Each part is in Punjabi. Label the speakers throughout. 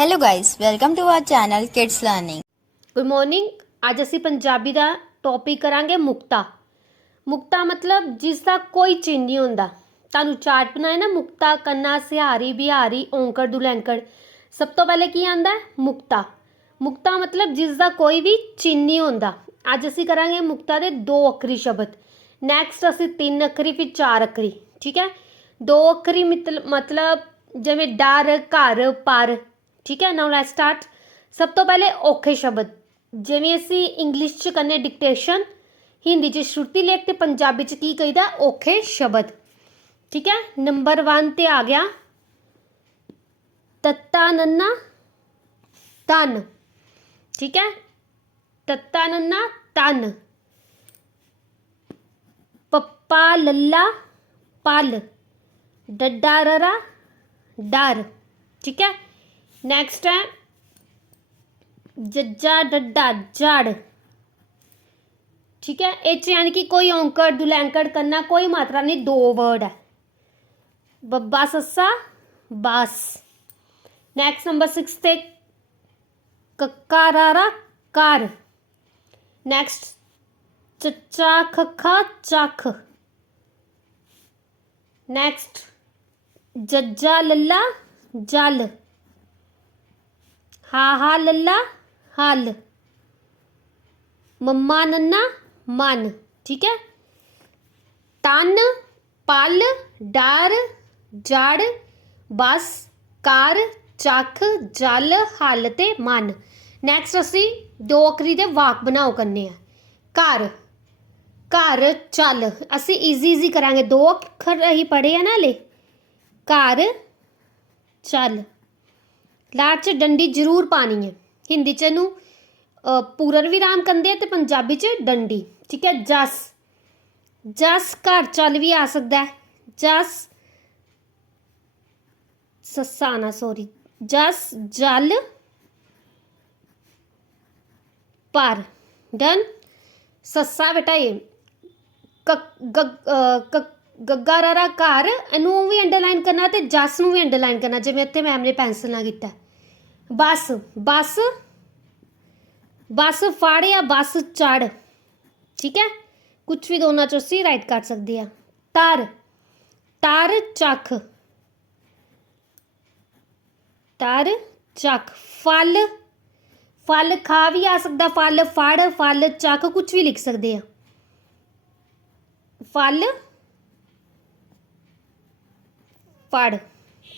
Speaker 1: Hello guys, welcome to our channel Kids Learning.
Speaker 2: Good morning ਅੱਜ ਅਸੀਂ ਪੰਜਾਬੀ ਦਾ ਟੌਪਿਕ ਕਰਾਂਗੇ ਮੁਕਤਾ। ਮੁਕਤਾ ਮਤਲਬ ਜਿਸ ਦਾ ਕੋਈ ਚਿੰਨ੍ਹ ਨਹੀਂ ਹੁੰਦਾ। ਤੁਹਾਨੂੰ ਚਾਰਟ ਬਣਾਇਆ ਨਾ ਮੁਕਤਾ ਕੰਨਾ ਸਿਹਾਰੀ ਬਿਹਾਰੀ ਓਂਕੜ ਦੁਲੈਂਕੜ। ਸਭ ਤੋਂ ਪਹਿਲੇ ਕੀ ਆਂਦਾ ਮੁਕਤਾ। ਮੁਕਤਾ ਮਤਲਬ ਜਿਸ ਦਾ ਕੋਈ ਵੀ ਚਿੰਨ੍ਹ ਨਹੀਂ ਹੁੰਦਾ। ਅੱਜ ਅਸੀਂ ਕਰਾਂਗੇ ਮੁਕਤਾ ਦੇ ਦੋ ਅੱਖਰੀ ਸ਼ਬਦ। ਨੈਕਸਟ ਅਸੀਂ ਤਿੰਨ ਅੱਖਰੀ ਫਿਰ ਚਾਰ ਅੱਖਰੀ। ਠੀਕ ਹੈ? ਦੋ ਅੱਖਰੀ ਮਿਤਲ- ਮਤਲਬ ਜਿਵੇਂ ਡਰ ਘਰ ਪਰ। ਠੀਕ ਹੈ? ਨਾਓ ਲੈਟਸ ਸਟਾਰਟ ਸਭ ਤੋਂ ਪਹਿਲੇ ਔਖੇ ਸ਼ਬਦ। ਜਿਵੇਂ ਅਸੀਂ ਇੰਗਲਿਸ਼ ਚ ਕਰਨੇ ਡਿਕਟੇਸ਼ਨ ਹਿੰਦੀ ਚ ਸ਼ਰੂਤੀ ਲੇਖ ਤੇ ਪੰਜਾਬੀ ਚ ਕੀ ਕਹੀਦਾ? ਔਖੇ ਸ਼ਬਦ। ਠੀਕ ਹੈ? ਨੰਬਰ 1 ਤੇ ਆ ਗਿਆ। ਤੱਤਾ ਨੰਨਾ, ਤਨ। ਠੀਕ ਹੈ? ਤੱਤਾ ਨੰਨਾ, ਤਨ। ਪੱਪਾ ਲੱਲਾ, ਪਲ। ਡੱਡਾ ਰਰਾ, ਡਰ। ਠੀਕ ਹੈ? ਨੈਕਸਟ ਹੈ ਜੱਜਾ ਡੱਡਾ ਜੜ ਠੀਕ ਹੈ ਇਹ ਚ ਯਾਨੀ ਕਿ ਕੋਈ ਔਂਕੜ ਦੁਲੈਂਕੜ ਕਰਨਾ ਕੋਈ ਮਾਤਰਾ ਨਹੀਂ ਦੋ ਵਰਡ ਹੈ ਬੱਬਾ ਸੱਸਾ ਬਸ ਨੈਕਸਟ ਨੰਬਰ 6 ਤੇ ਕੱਕਾ ਰਾਰਾ ਕਰ ਨੈਕਸਟ ਚੱਚਾ ਖੱਖਾ ਚੱਖ ਨੈਕਸਟ ਜੱਜਾ ਲੱਲਾ ਜਲ ਹਾ ਹਾ, ਲੱਲਾ, ਹਲ। ਮੰਮਾ, ਨੰਨਾ, ਮਨ, ਠੀਕ ਹੈ? ਤਨ, ਪਲ, ਡਰ, ਜੜ, ਬਸ, ਕਰ ਚੱਖ ਜਲ, ਹਲ ਤੇ ਮਨ। ਨੈਕਸਟ ਅਸੀਂ ਦੋ ਅਖਰੀ ਦੇ ਵਾਕ ਬਣਾਓ ਕਰਨੇ ਆ। ਘਰ ਘਰ, ਚੱਲ। ਅਸੀਂ ਈਜ਼ੀ ਈਜ਼ੀ ਕਰਾਂਗੇ। ਦੋ ਅੱਖਰ ਹੀ ਪੜ੍ਹੇ ਆ ਨਾ ਲੈ ਘਰ, ਚੱਲ। ਲਾਟ ਚ ਡੰਡੀ ਜ਼ਰੂਰ ਪਾਣੀ ਹੈ। ਹਿੰਦੀ ਚ ਇਹਨੂੰ ਪੂਰਨ ਵਿਰਾਮ ਕਹਿੰਦੇ ਆ ਤੇ ਪੰਜਾਬੀ ਚ ਡੰਡੀ। ਠੀਕ ਹੈ, ਜਸ। ਜਸ ਘਰ ਚੱਲ ਵੀ ਆ ਸਕਦਾ ਹੈ। ਜਸ, ਸੱਸਾ ਨਾ ਜਸ ਜਲ ਪਰ। ਡਨ। ਸੱਸਾ ਬੇਟਾ ਕ- ਗ- ਗੱਗਾ ਰਾਰਾ ਘਰ, ਇਹਨੂੰ ਵੀ ਅੰਡਰਲਾਈਨ ਕਰਨਾ ਤੇ ਜਸ ਨੂੰ ਵੀ ਅੰਡਰਲਾਈਨ ਕਰਨਾ, ਜਿਵੇਂ ਇੱਥੇ ਮੈਮ ਨੇ ਪੈਨਸਲ ਨਾਲ ਕੀਤਾ। ਬਸ ਬਸ ਬਸ ਫੜ ਜਾਂ ਬਸ ਚੜ ਠੀਕ ਹੈ? ਕੁਝ ਵੀ ਦੋਨਾਂ ਚੋਂ ਅਸੀਂ ਰਾਈਟ ਕਰ ਸਕਦੇ ਆ। ਤਰ ਤਰ ਚੱਖ ਤਰ ਚੱਖ ਫਲ ਫਲ ਖਾ ਵੀ ਆ ਸਕਦਾ, ਫਲ ਫੜ, ਫਲ ਚੱਖ ਕੁਝ ਵੀ ਲਿਖ ਸਕਦੇ ਆ। ਫਲ ਫੜ।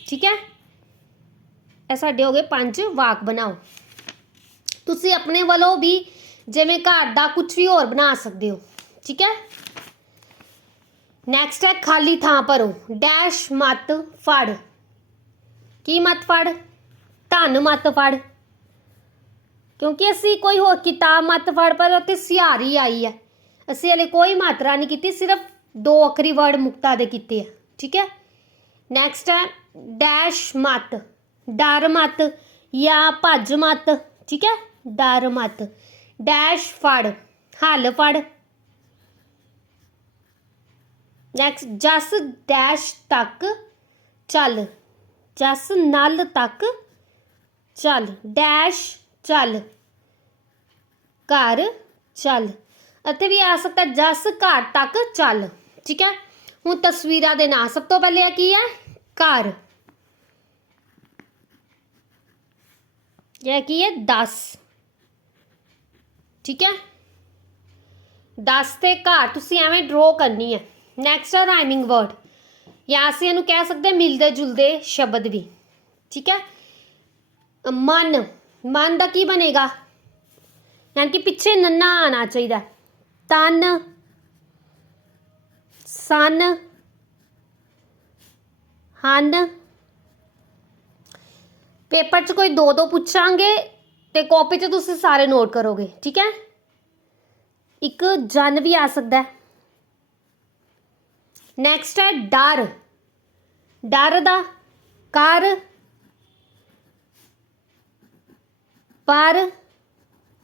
Speaker 2: ਠੀਕ ਹੈ? ਇਹ ਸਾਡੇ ਹੋ ਗਏ ਪੰਜ, ਵਾਕ ਬਣਾਓ। ਤੁਸੀਂ ਆਪਣੇ ਵੱਲੋਂ ਵੀ ਜਿਵੇਂ ਘਰ ਦਾ ਕੁਝ ਵੀ ਹੋਰ ਬਣਾ ਸਕਦੇ ਹੋ। ਠੀਕ ਹੈ? ਨੈਕਸਟ ਹੈ, ਖਾਲੀ ਥਾਂ ਭਰੋ। ਡੈਸ਼ ਮਤ ਫੜ। ਕੀ ਮਤ ਫੜ? ਧਨ ਮਤ ਫੜ। ਕਿਉਂਕਿ ਅਸੀਂ ਕੋਈ ਹੋਰ ਕਿਤਾਬ ਮਤ ਫੜ, ਪਰ ਉੱਤੇ ਸਿਹਾਰੀ ਆਈ ਹੈ। ਅਸੀਂ ਹਲੇ ਕੋਈ ਮਾਤਰਾ ਨਹੀਂ ਕੀਤੀ, ਸਿਰਫ ਦੋ ਅਖਰੀ ਵਰਡ ਮੁਕਤਾ ਦੇ ਕੀਤੇ ਆ। ਠੀਕ ਹੈ? ਨੈਕਸਟ ਹੈ ਡੈਸ਼ ਮਤ, ਡਰ ਮਤ ਜਾਂ ਭੱਜ ਮਤ, ਠੀਕ ਹੈ, ਡਰ ਮਤ। ਡੈਸ਼ ਫੜ, ਹੱਲ ਫੜ। ਨੈਕਸਟ ਜਸ ਡੈਸ਼ ਤੱਕ, ਚੱਲ। ਜਸ ਨਲ ਤੱਕ, ਚੱਲ। ਡੈਸ਼ ਚੱਲ। ਘਰ, ਚੱਲ। ਇੱਥੇ ਵੀ ਆ ਸਕਦਾ ਜਸ ਘਰ ਤੱਕ, ਚੱਲ। ਠੀਕ ਹੈ, ਹੁਣ ਤਸਵੀਰਾਂ ਦੇ ਨਾਂ ਸਭ ਤੋਂ ਪਹਿਲੇ ਆ ਕੀ ਹੈ? ਘਰ। ਇਹ ਕੀ ਹੈ? 10 ਠੀਕ ਹੈ? 10 ਤੇ ਘਰ, ਤੁਸੀਂ ਐਵੇਂ ਡਰਾ ਕਰਨੀ ਹੈ। ਨੈਕਸਟ ਹੈ ਰਾਈਮਿੰਗ ਵਰਡ ਜਾਂ ਅਸੀਂ ਇਹਨੂੰ ਕਹਿ ਸਕਦੇ ਮਿਲਦੇ ਜੁਲਦੇ ਸ਼ਬਦ ਵੀ। ਠੀਕ ਹੈ? ਮਨ। ਮਨ ਦਾ ਕੀ ਬਣੇਗਾ? ਯਾਨੀ ਕਿ ਪਿੱਛੇ ਨੰਨਾ ਆਣਾ ਚਾਹੀਦਾ। ਤਨ। ਸਨ। ਹਨ। ਪੇਪਰ 'ਚ ਕੋਈ ਦੋ ਦੋ ਪੁੱਛਾਂਗੇ ਤੇ ਕਾਪੀ 'ਚ ਤੁਸੀਂ ਸਾਰੇ ਨੋਟ ਕਰੋਗੇ, ਠੀਕ ਹੈ? ਇੱਕ ਜਨ ਵੀ ਆ ਸਕਦਾ। ਹੈ ਨੈਕਸਟ ਹੈ ਡਰ। ਡਰ ਦਾ ਕਰ ਪਰ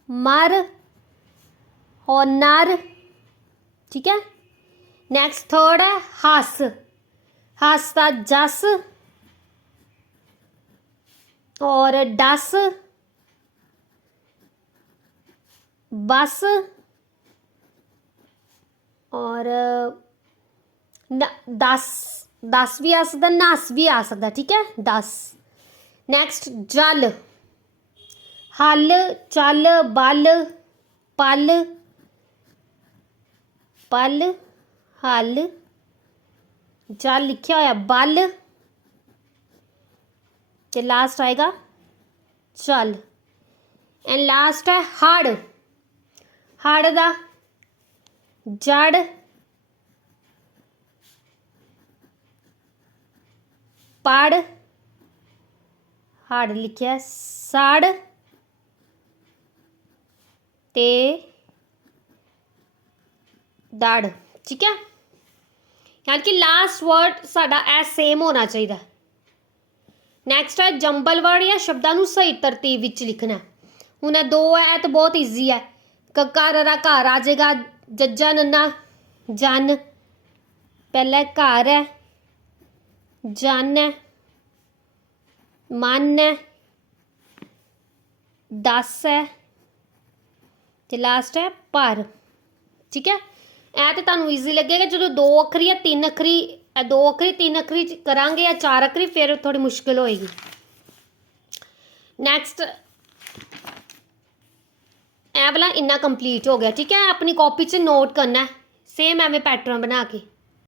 Speaker 2: ਮਰ ਹੋਨਰ ਠੀਕ ਹੈ? ਨੈਕਸਟ ਥਰਡ ਹੈ ਹੱਸ। ਹੱਸ ਦਾ ਜਸ ਔਰ 10 ਬਸ ਔਰ ਦਸ ਦਸ ਵੀ ਆ ਸਕਦਾ, ਨਸ ਵੀ ਆ ਸਕਦਾ, ਠੀਕ ਹੈ? ਦਸ। ਨੈਕਸਟ ਜਲ। ਹਲ, ਚੱਲ, ਬਲ, ਪਲ ਪਲ, ਹਲ। ਜਲ ਲਿਖਿਆ ਹੋਇਆ ਬਲ ਤੇ ਲਾਸਟ ਆਏਗਾ ਚੱਲ ਐਂਡ ਲਾਸਟ ਹੈ ਹੜ ਹੜ ਦਾ ਜੜ ਪੜ ਹੜ ਲਿਖਿਆ ਸੜ ਤੇ ਦੜ ਠੀਕ ਹੈ ਯਾਨੀ ਕਿ ਲਾਸਟ ਵਰਡ ਸਾਡਾ ਐ ਸੇਮ ਹੋਣਾ ਚਾਹੀਦਾ। ਨੈਕਸਟ ਹੈ ਜੰਬਲ ਵਰਡ ਜਾਂ ਸ਼ਬਦਾਂ ਨੂੰ ਸਹੀ ਤਰਤੀਬ ਵਿੱਚ ਲਿਖਣਾ। ਹੁਣ ਇਹ ਦੋ ਹੈ, ਇਹ ਤਾਂ ਬਹੁਤ ਈਜ਼ੀ ਹੈ। ਕੱਕਾ ਰਰਾ ਘਰ ਆ ਜਾਏਗਾ, ਜੱਜਾ ਨੰਨਾ, ਜਨ। ਪਹਿਲਾ ਘਰ ਹੈ, ਜਨ ਹੈ, ਮਨ ਹੈ, ਦਸ ਹੈ। ਤੇ ਲਾਸਟ ਹੈ, ਪਰ। ਠੀਕ ਹੈ? ਇਹ ਤੇ ਤੁਹਾਨੂੰ ਈਜ਼ੀ ਲੱਗੇਗਾ, ਜਦੋਂ ਦੋ ਅੱਖਰੀ ਜਾਂ ਤਿੰਨ ਅੱਖਰੀ ਇਹ ਦੋ ਅੱਖਰੀ, ਤਿੰਨ ਅੱਖਰੀ ਚ ਕਰਾਂਗੇ ਜਾਂ ਚਾਰ ਅੱਖਰੀ, ਫਿਰ ਥੋੜੀ ਮੁਸ਼ਕਿਲ ਹੋਏਗੀ। ਨੈਕਸਟ ਇਹ ਵਾਲਾ ਇੰਨਾ ਕੰਪਲੀਟ ਹੋ ਗਿਆ, ਠੀਕ ਹੈ? ਆਪਣੀ ਕਾਪੀ 'ਚ ਨੋਟ ਕਰਨਾ ਹੈ। ਸੇਮ ਐਵੇਂ ਪੈਟਰਨ ਬਣਾ ਕੇ।